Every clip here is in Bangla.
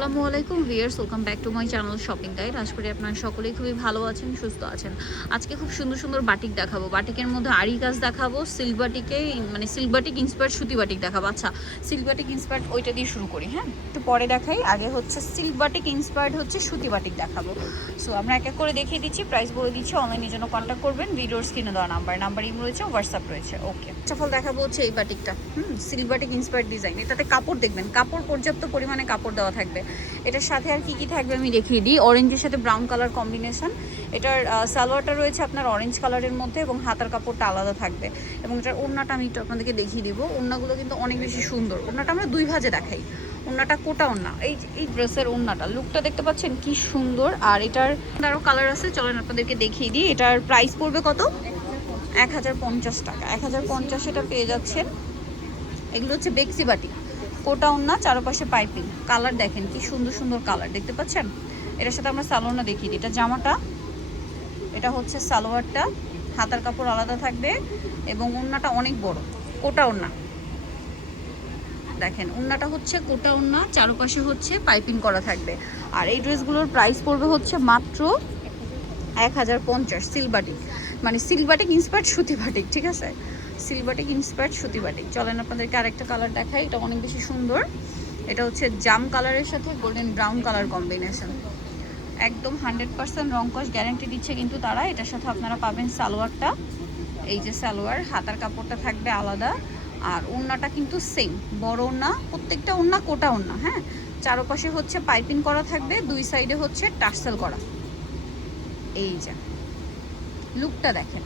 আসসালামু আলাইকুম viewers, welcome back to my channel shopping guide. আশা করি আপনারা সকলেই খুবই ভালো আছেন, সুস্থ আছেন। আজকে খুব সুন্দর সুন্দর বাটিক দেখাবো। বাটিকের মধ্যে আরি কাজ দেখাবো, সিল্ক বাটিকে মানে সিল্ক বাটিক ইন্সপায়ার্ড সুতি বাটিক দেখাবো। আচ্ছা, সিল্ক বাটিক ইন্সপায়ার্ড ওইটা দিয়ে শুরু করি। হ্যাঁ, একটু পরে দেখাই। আগে হচ্ছে সিল্ক বাটিক ইন্সপায়ার্ড হচ্ছে সুতি বাটিক দেখাবো। সো আমরা এক এক করে দেখিয়ে দিচ্ছি, প্রাইস বলে দিচ্ছি। অনলাইনের জন্য কন্ট্যাক্ট করবেন, ভিডিওর স্ক্রিনে দেওয়া নাম্বার ইম রয়েছে, হোয়াটসঅ্যাপ রয়েছে। ওকে, সফল দেখাবো হচ্ছে এই বাটিকটা। Silk batik inspired design. এটাতে কাপড় দেখবেন, কাপড় পর্যাপ্ত পরিমাণে কাপড় দেওয়া থাকবে। এটার সাথে আর কি থাকবে আমি দেখিয়ে দিই। অরেঞ্জের সাথে ব্রাউন কালার কম্বিনেশন। এটার সালোয়ারটা রয়েছে আপনার অরেঞ্জ কালারের মধ্যে এবং হাতার কাপড়টা আলাদা থাকবে। এবং এটার ওড়নাটা আমি একটু আপনাদেরকে দেখিয়ে দিব। ওড়নাগুলো কিন্তু অনেক বেশি সুন্দর। ওড়নাটা আমরা দুই ভাজে দেখাই। ওড়নাটা কোটা ওড়না। এই ড্রেসের ওড়নাটা লুকটা দেখতে পাচ্ছেন কি সুন্দর। আর এটার আরও কালার আছে, চলেন আপনাদেরকে দেখিয়ে দিই। এটার প্রাইস পড়বে কত? 1050 টাকা। 1050 এটা পেয়ে যাচ্ছেন। এগুলো হচ্ছে বেক্সি বাটি, কোটা ওন্না, চারপাশে পাইপিং। কালার দেখেন কি সুন্দর সুন্দর কালার, দেখতে পাচ্ছেন। এটার সাথে আমরা সালোয়ারটা দেখিয়ে দিই। এটা জামাটা, এটা হচ্ছে সালোয়ারটা, হাতার কাপড় আলাদা থাকবে এবং ওন্নাটা অনেক বড়, কোটা ওন্না। দেখেন ওন্নাটা হচ্ছে কোটা ওন্না, চারপাশে হচ্ছে পাইপিং করা থাকবে। আর এই ড্রেসগুলোর প্রাইস পড়বে হচ্ছে মাত্র 1050। সিলবাটিক মানে সিলবাটিক ইন্সপায়ার্ড সুতি বাটিক, ঠিক আছে। সিলবাটিক ইন্সপায়ার্ড সুতি বাটিক। চলেন আপনাদেরকে আরেকটা কালার দেখাই। এটা অনেক বেশি সুন্দর। এটা হচ্ছে জাম কালারের সাথে গোল্ডেন ব্রাউন কালার কম্বিনেশন। একদম 100% রংকশ গ্যারান্টি দিচ্ছে কিন্তু তারা। এটার সাথে আপনারা পাবেন সালোয়ারটা, এই যে সালোয়ার, হাতার কাপড়টা থাকবে আলাদা। আর ওড়নাটা কিন্তু সেম, বড় ওড়না, প্রত্যেকটা ওড়না কোটা ওড়না। হ্যাঁ, চারপাশে হচ্ছে পাইপিং করা থাকবে, দুই সাইডে হচ্ছে টার্সেল করা। এই যে লুকটা দেখেন,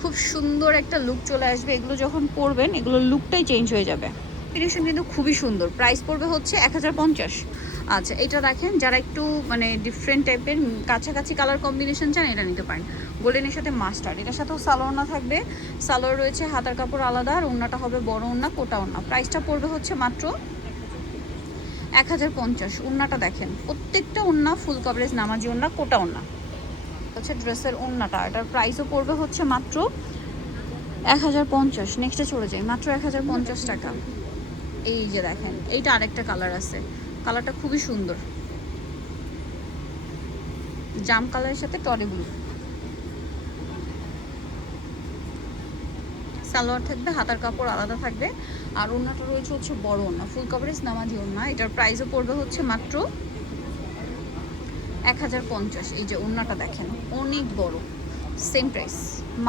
খুব সুন্দর একটা লুক চলে আসবে। এগুলো যখন পরবেন এগুলোর লুকটাই চেঞ্জ হয়ে যাবে। কম্বিনেশন কিন্তু খুবই সুন্দর। প্রাইস পড়বে হচ্ছে 1050। আচ্ছা, এটা দেখেন, যারা একটু মানে ডিফারেন্ট টাইপের কাছাকাছি কালার কম্বিনেশন চান এটা নিতে পারেন। গোল্ডেনের সাথে মাস্টার্ড। এটার সাথেও সালোয়ার থাকবে, সালোয়ার রয়েছে, হাতার কাপড় আলাদা। আর ওড়নাটা হবে বড় ওড়না, কোটা ওড়না। প্রাইসটা পড়বে হচ্ছে মাত্র 1050। ওড়নাটা দেখেন, প্রত্যেকটা ওড়না ফুল কভারেজ নামাজি ওড়না, কোটা ওড়না হচ্ছে ড্রেসের ওড়নাটা। এটার প্রাইসও পড়বে হচ্ছে মাত্র 1050। নেক্সটে চলে যাই, মাত্র 1050 টাকা। এই যে দেখেন, এইটা আরেকটা কালার আছে, কালারটা খুবই সুন্দর, জাম কালারের সাথে টরে ব্লু। সালোয়ার থাকবে, হাতার কাপড় আলাদা থাকবে। আর ওড়নাটা রয়েছে হচ্ছে বড় ওড়না, ফুল কভারেজ নামাজি ওড়না। এটার প্রাইসও পড়বে হচ্ছে মাত্র 1050। এই যে ওড়নাটা দেখেন, অনেক বড়, সেম প্রাইস,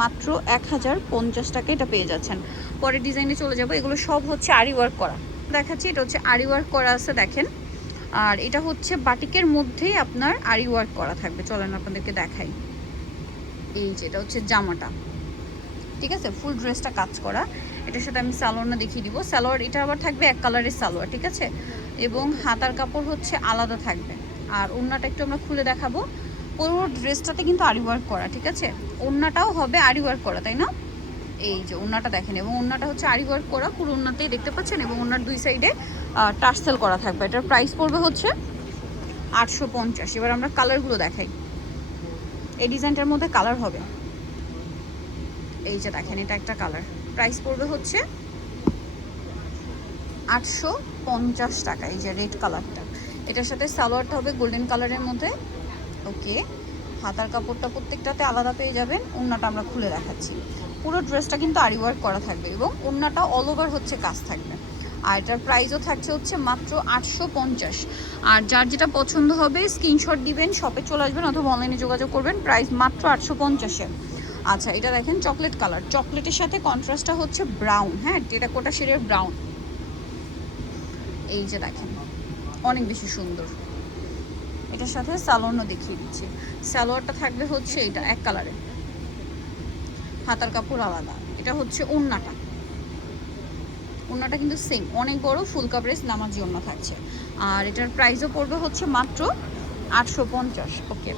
মাত্র 1050 টাকা এটা পেয়ে যাচ্ছেন। পরের ডিজাইনে চলে যাবো। এগুলো সব হচ্ছে আরি ওয়ার্ক করা দেখাচ্ছি। এটা হচ্ছে আরি ওয়ার্ক করা আছে, দেখেন। আর এটা হচ্ছে বাটিকের মধ্যেই আপনার আরি ওয়ার্ক করা থাকবে। চলেন আপনাদেরকে দেখাই। এই যে এটা হচ্ছে জামাটা, ঠিক আছে, ফুল ড্রেসটা কাজ করা। এটার সাথে আমি সালোয়ারটা দেখিয়ে দিব। সালোয়ার এটা আবার থাকবে এক কালারের সালোয়ার, ঠিক আছে। এবং হাতার কাপড় হচ্ছে আলাদা থাকবে। আর ওড়নাটা একটু আমরা খুলে দেখাবো। পুরো ড্রেসটাতে কিন্তু আরি ওয়ার্ক করা, ঠিক আছে। ওড়নাটাও হবে আরি ওয়ার্ক করা, তাই না। এই যে ওড়নাটা দেখেন, এবং ওড়নাটা হচ্ছে আরি ওয়ার্ক করা পুরো ওড়নাতেই, দেখতে পাচ্ছেন। এবং ওড়নার দুই সাইডে টার্সেল করা থাকবে। এটার প্রাইস পড়বে হচ্ছে 850। এবার আমরা কালারগুলো দেখাই। এই ডিজাইনটার মধ্যে কালার হবে, এই যে দেখেন, এটা একটা কালার। প্রাইস পড়বে হচ্ছে 850 টাকা। এই যে রেড কালারটা, এটার সাথে সালোয়ারটা হবে গোল্ডেন কালারের মধ্যে। ওকে, হাতার কাপড়টা প্রত্যেকটাতে আলাদা পেয়ে যাবেন। ওড়নাটা আমরা খুলে দেখাচ্ছি। পুরো ড্রেসটা কিন্তু আরি ওয়ার্ক করা থাকবে এবং ওড়নাটা অল ওভার হচ্ছে কাজ থাকবে। আর এটার প্রাইসও থাকছে হচ্ছে মাত্র 850। আর যার যেটা পছন্দ হবে স্ক্রিনশট দিবেন, শপে চলে আসবেন অথবা অনলাইনে যোগাযোগ করবেন। প্রাইস মাত্র 850-এ। আচ্ছা, এটা দেখেন চকলেট কালার, চকলেটের সাথে কন্ট্রাস্টটা হচ্ছে ব্রাউন। হ্যাঁ, টেরাকোটা শেডের ব্রাউন। এই যে দেখেন, অনেক বেশি সুন্দর। এটার সাথে সালোয়ারও দেখিয়ে দিচ্ছি। সালোয়ারটা থাকবে হচ্ছে এটা এক কালারে, হাতার কাপড় আলাদা। এটা হচ্ছে ওড়নাটা, ওড়নাটা কিন্তু সেম, অনেক বড়, ফুল কভারেজ নামাজি ওড়না থাকছে। আর এটার প্রাইসও পড়বে হচ্ছে মাত্র 850। ওকে,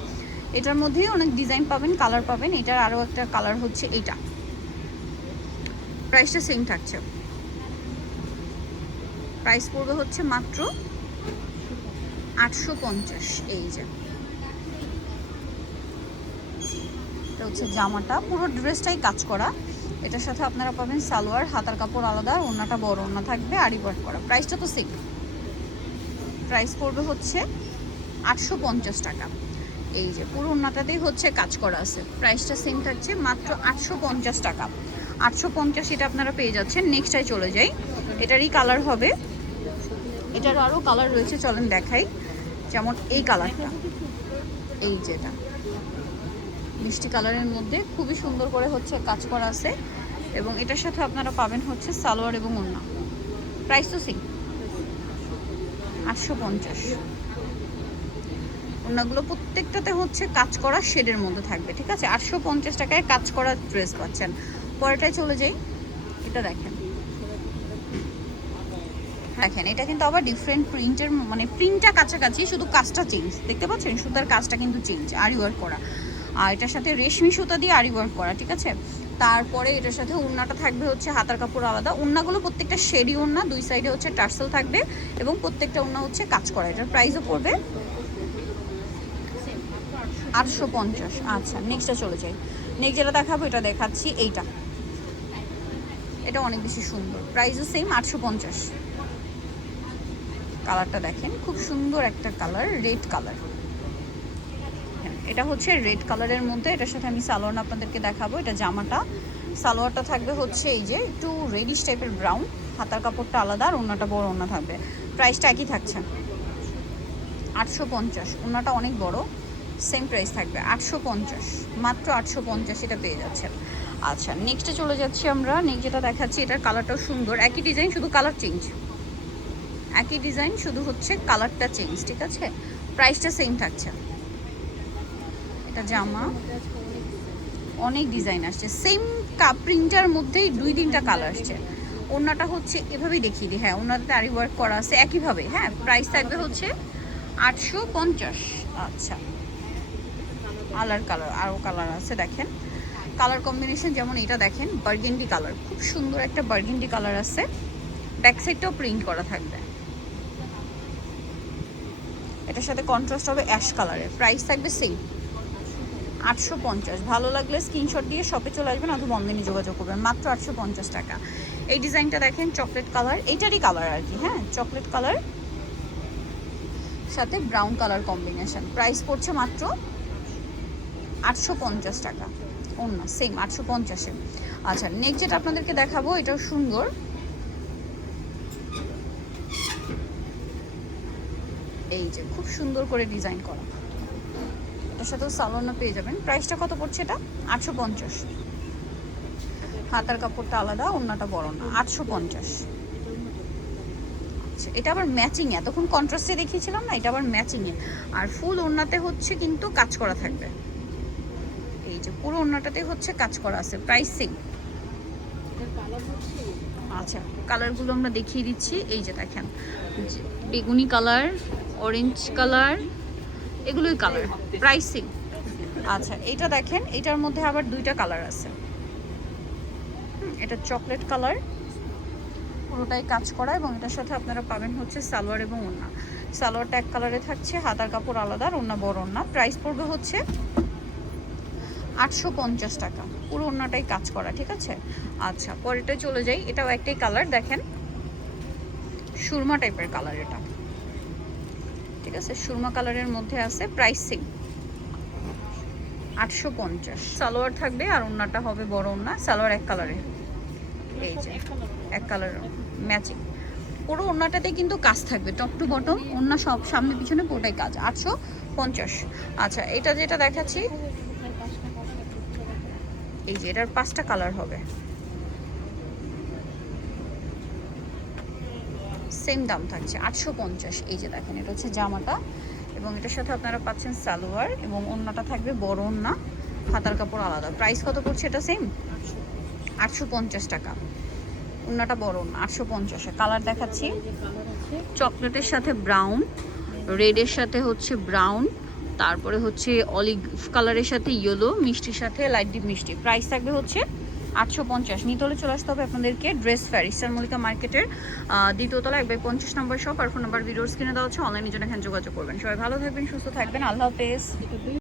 এটার মধ্যেই অনেক ডিজাইন পাবেন, কালার পাবেন। এটার আরও একটা কালার হচ্ছে এইটা। প্রাইসটা সেম থাকছে, প্রাইস পড়বে হচ্ছে মাত্র 850। এই যে এটা হচ্ছে জামাটা, পুরো ড্রেসটাই কাজ করা। এটার সাথে আপনারা পাবেন সালোয়ার, হাতার কাপড় আলাদা, ওড়নাটা বড় ওড়না থাকবে, আরি ওয়ার্ক করা। প্রাইসটা তো সেম। প্রাইস পড়বে হচ্ছে 850 টাকা। এই যে পুরো ওড়নাটাতেই হচ্ছে কাজ করা আছে, প্রাইসটা সেম থাকছে মাত্র 850 টাকা। 850 এটা আপনারা পেয়ে যাচ্ছেন। নেক্সটটাই চলে যাই, এটারই কালার হবে, এটার আরও কালার রয়েছে, চলেন দেখাই। যেমন এই কালারটা, এই যেটা মিষ্টি কালারের মধ্যে খুবই সুন্দর করে হচ্ছে কাজ করা আছে, এবং এটার সাথে আপনারা পাবেন হচ্ছে সালোয়ার এবং ওড়না। প্রাইস তো সেম 850। ওড়নাগুলো প্রত্যেকটাতে হচ্ছে কাজ করা শেডের মধ্যে থাকবে, ঠিক আছে? 850 টাকায় কাজ করা ড্রেস পাচ্ছেন। পরেরটায় চলে যাই, এটা দেখেন, দেখেন এটা কিন্তু আবার ডিফারেন্ট প্রিন্টের, মানে প্রিন্টটা কাছাকাছি, শুধু কাজটা চেঞ্জ, দেখতে পাচ্ছেন সুতার কাজটা কিন্তু চেঞ্জ, আরি ওয়ার্ক করা। আর এটার সাথে রেশমি সুতা দিয়ে আরি ওয়ার্ক করা, ঠিক আছে? তারপরে এটার সাথে ওড়নাটা থাকবে হচ্ছে হাতার কাপড় আলাদা। ওড়নাগুলো প্রত্যেকটা শেডি ওড়না, দুই সাইডে হচ্ছে টার্সেল থাকবে, এবং প্রত্যেকটা ওড়না হচ্ছে কাজ করা। এটার প্রাইসও পড়বে 850। আচ্ছা, নেক্সটটা চলে যাই। নেক্সট যেটা দেখাবো, এটা দেখাচ্ছি, এইটা, এটা অনেক বেশি সুন্দর, প্রাইসও সেম 850। কালারটা দেখেন, খুব সুন্দর একটা কালার, রেড কালার। এটা হচ্ছে রেড কালারের মধ্যে, এটার সাথে আমি সালোয়ার আপনাদেরকে দেখাবো। এটা জামাটা, সালোয়ারটা থাকবে হচ্ছে এই যে একটু রেডিশ টাইপের ব্রাউন, হাতার কাপড়টা আলাদা, আর ওড়নাটা বড় ওড়না থাকবে। প্রাইসটা একই থাকছে 850। ওড়নাটা অনেক বড়, সেম প্রাইস থাকবে 850, মাত্র 850 এটা পেয়ে যাচ্ছেন। আচ্ছা, নেক্সটে চলে যাচ্ছি আমরা। নেক্সট যেটা দেখাচ্ছি, এটার কালারটাও সুন্দর, একই ডিজাইন, শুধু কালার চেঞ্জ, একই ডিজাইন, শুধু হচ্ছে কালারটা চেঞ্জ, ঠিক আছে? প্রাইসটা সেম থাকছে। এটা জামা, অনেক ডিজাইন আসছে, সেম প্রিন্টার মধ্যেই 2-3টা কালার আসছে। ওড়নাটা হচ্ছে এভাবেই দেখিয়ে দিই, হ্যাঁ ওড়নাতে আরি ওয়ার্ক করা আছে একইভাবে, হ্যাঁ। প্রাইস থাকবে হচ্ছে 850। আচ্ছা, আলার কালার, আরও কালার আছে, দেখেন কালার কম্বিনেশন। যেমন এটা দেখেন, বার্গেন্ডি কালার, খুব সুন্দর একটা বার্গেন্ডি কালার আছে, ব্যাক সাইডটাও প্রিন্ট করা থাকবে। এটার সাথে কন্ট্রাস্ট হবে অ্যাশ কালারের। প্রাইস থাকবে সেম 850। ভালো লাগলে স্ক্রিনশট দিয়ে শপে চলে আসবেন অথবা অনলাইনে যোগাযোগ করবেন, মাত্র 850 টাকা। এই ডিজাইনটা দেখেন, চকলেট কালার, এইটারই কালার আর কি, হ্যাঁ চকলেট কালার সাথে ব্রাউন কালার কম্বিনেশন। প্রাইস পড়ছে মাত্র 850 টাকা। অন্য সেম 850-এ। আচ্ছা, নেক্সট যেটা আপনাদেরকে দেখাবো, এটাও সুন্দর, এই যে খুব সুন্দর করে ডিজাইন করা, এটার সাথেও সালোয়ার পেয়ে যাবেন। প্রাইসটা কত পড়ছে? এটা 850। হাতার কাপড়টা আলাদা, ওড়নাটা বড় না, 850। আচ্ছা, এটা আবার ম্যাচিং, এতক্ষণ কন্ট্রাস্টে দেখিয়েছিলাম না, এটা আবার ম্যাচিংয়ে, আর ফুল ওড়নাতে হচ্ছে কিন্তু কাজ করা থাকবে। এই যে পুরো ওড়নাটাতে হচ্ছে কাজ করা আছে, প্রাইস সেম। আচ্ছা, কালারগুলো আমরা দেখিয়ে দিচ্ছি। এই যে দেখেন, বেগুনি কালার, অরেঞ্জ কালার, এগুলোই কালার, প্রাইস সেম। আচ্ছা, এটা দেখেন, এটার মধ্যে আবার 2টা কালার আছে। এটা চকলেট কালার, পুরোটাই কাজ করা, এবং এটার সাথে আপনারা পাবেন হচ্ছে সালোয়ার এবং ওড়না। সালোয়ারটা এক কালারে থাকছে, হাতার কাপড় আলাদা, আর ওড়না বড় ওড়না। প্রাইস পড়বে হচ্ছে 850 টাকা। পুরো ওড়নাটাই কাজ করা, ঠিক আছে? আচ্ছা, পরেরটা চলে যাই। এটাও একটাই কালার, দেখেন সুরমা টাইপের কালার, এটা ঠিক আছে, সুরমা কালারের মধ্যে আছে। Price same 850। সালোয়ার থাকবে আর ওড়নাটা হবে বড় ওড়না, সালোয়ার এক কালারের, এই যে এক কালার ম্যাচিং। পুরো ওড়নাটাতে কিন্তু কাজ থাকবে, টপ টু বটম ওড়না সব সামনে পিছনে পুরোটাই কাজ, 850। আচ্ছা, এটা যেটা দেখাচ্ছি, এই যে এটার 5টা কালার হবে, সেম দাম থাকছে 850। এই যে দেখেন, এটা হচ্ছে জামাটা, এবং এটার সাথে আপনারা পাচ্ছেন সালোয়ার, এবং ওড়নাটা থাকবে বড় ওড়না, হাতার কাপড় আলাদা। প্রাইস কত পড়ছে? এটা সেম 850 টাকা। ওড়নাটা বড় ওড়না, 850-এ। কালার দেখাচ্ছি, চকলেটের সাথে ব্রাউন, রেডের সাথে হচ্ছে ব্রাউন, তারপরে হচ্ছে অলিভ কালারের সাথে ইয়েলো, মিষ্টির সাথে লাইট ডিপ মিষ্টি। প্রাইস থাকবে হচ্ছে 850। নিতে হলে চলে আসতে হবে আপনাদেরকে ড্রেস ফেয়ার, ইস্টার মল্লিকা মার্কেটের 2য় তলা 1/50 নম্বর শপ। আর ফোন নাম্বার ভিডিওর স্ক্রিনে দেওয়া হচ্ছে, অনলাইনের জন্য এখানে যোগাযোগ করবেন। সবাই ভালো থাকবেন, সুস্থ থাকবেন, আল্লাহ হাফেজ।